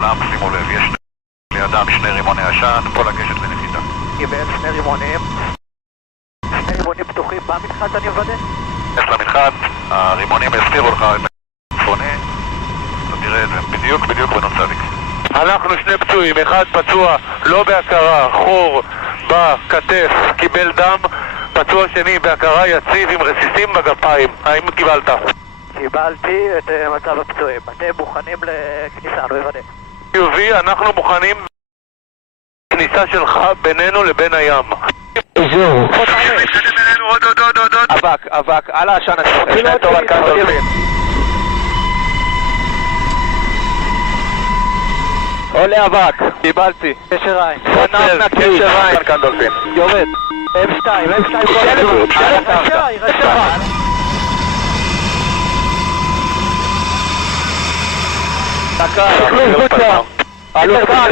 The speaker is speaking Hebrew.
שימו לב, יש לידם שני רימוני עשן, פה לגשת לנחיתה. קיבל שני רימונים פתוחים במנחת, אני מוודא? יש למנחת, הרימונים יסתירו לך את הצפוני, אתה תראה את זה בדיוק בנוצליק. אנחנו שני פצועים, אחד פצוע לא בהכרה, חור בכתף, קיבל דם, פצוע שני בהכרה יציב עם רסיסים בגפיים. האם קיבלת? קיבלתי את מצב הפצועים. אתם מוכנים לכניסה, אני מוודא? חיובי, אנחנו מוכנים כניסה שלך בינינו לבין הים. זהו. אבק, על העשן אצלכם. שני טוב על כאן דולפין. עולה אבק, קיבלתי. קשר עין. קשר עין. כאן דולפין. יורד. M2 קשר עין. דקה, אלופה,